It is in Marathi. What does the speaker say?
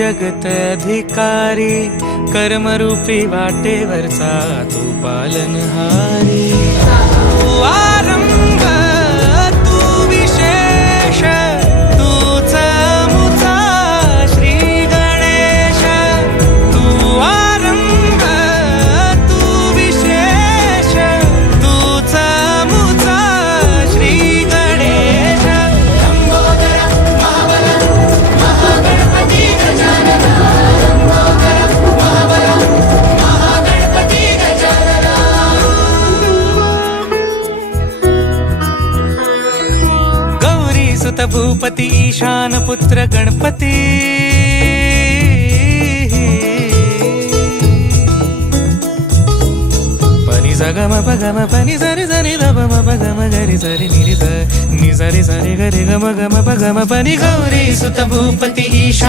जगत अधिकारी, कर्मरूपी वाटेवरचा तू पालनहारी. तू आरंभ तू विशेष, तूच मुचा श्री गणेश. तू आरंभ तू विशेष, तूच मुचा श्री गणेश. लंबोदर महाबल महागणपती गजानना, लंबोदर महाबल महागणपती गजानना. गौरी सुत भूपती ईशान पुत्र गणपती. पनी सगम पगम पनी सरी सरी द म पगम गरी सरी नि सा नि सरी सरी गरी गम गम पगम पनी. गौरी सुत भूपती ईशान